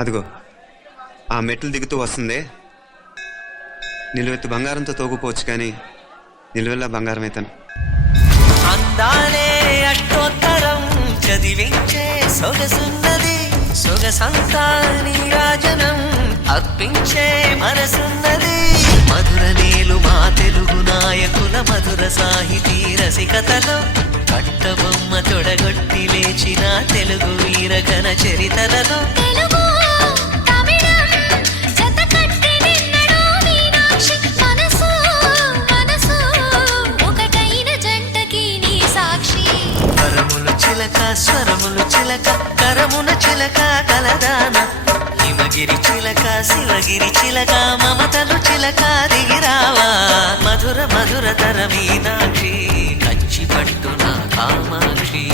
అదిగో ఆ మెట్లు దిగుతూ వస్తుందే, నిలువెత్తు బంగారంతో తోగుపోవచ్చు కానీ నిలువెల్లా బంగారం అయితాను. అందాలే అట్టోత్తరం చదివించే సొగసున్నది, సొగసంతా నీరాజనం అర్పించే మనసున్నది. మధుర నేలు మా తెలుగు నాయకుల మధుర సాహితీ రసికతలో కట్టబొమ్మ తొడగొట్టి లేచిన తెలుగు వీరగణ చరితలలో స్వరములు చిలక కరమున చిలక కలదాన హిమగిరి చిలక శివగిరి చిలక మమతలు చిలక దిగిరావా మధుర మధుర తర మీనాక్షి కంచి పట్టున కామాక్షి.